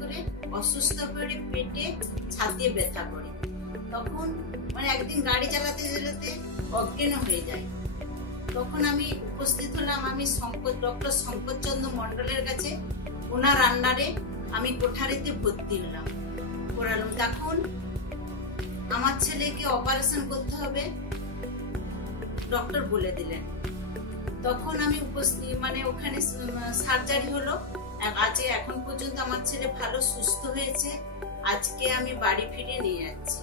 করে অসুস্থ করে পেটে ছাতিয়ে ব্যথা করে। তখন মানে একদিন গাড়ি চালাতে চালাতে অজ্ঞান হয়ে যায়। তখন আমি উপস্থিত হলাম, আমি ডক্টর শঙ্করচন্দ্র মন্ডলের কাছে। ওনার আন্ডারে আমি কোঠারিতে ভর্তি হলাম, করালাম। তখন আমার ছেলেকে অপারেশন করতে হবে ডক্টর বলে দিলেন। তখন আমি উপস্থিত মানে ওখানে সার্জারি হলো। আজকে এখন পর্যন্ত আমার ছেলে ভালো সুস্থ হয়েছে। আজকে আমি বাড়ি ফিরে নিয়ে যাচ্ছি।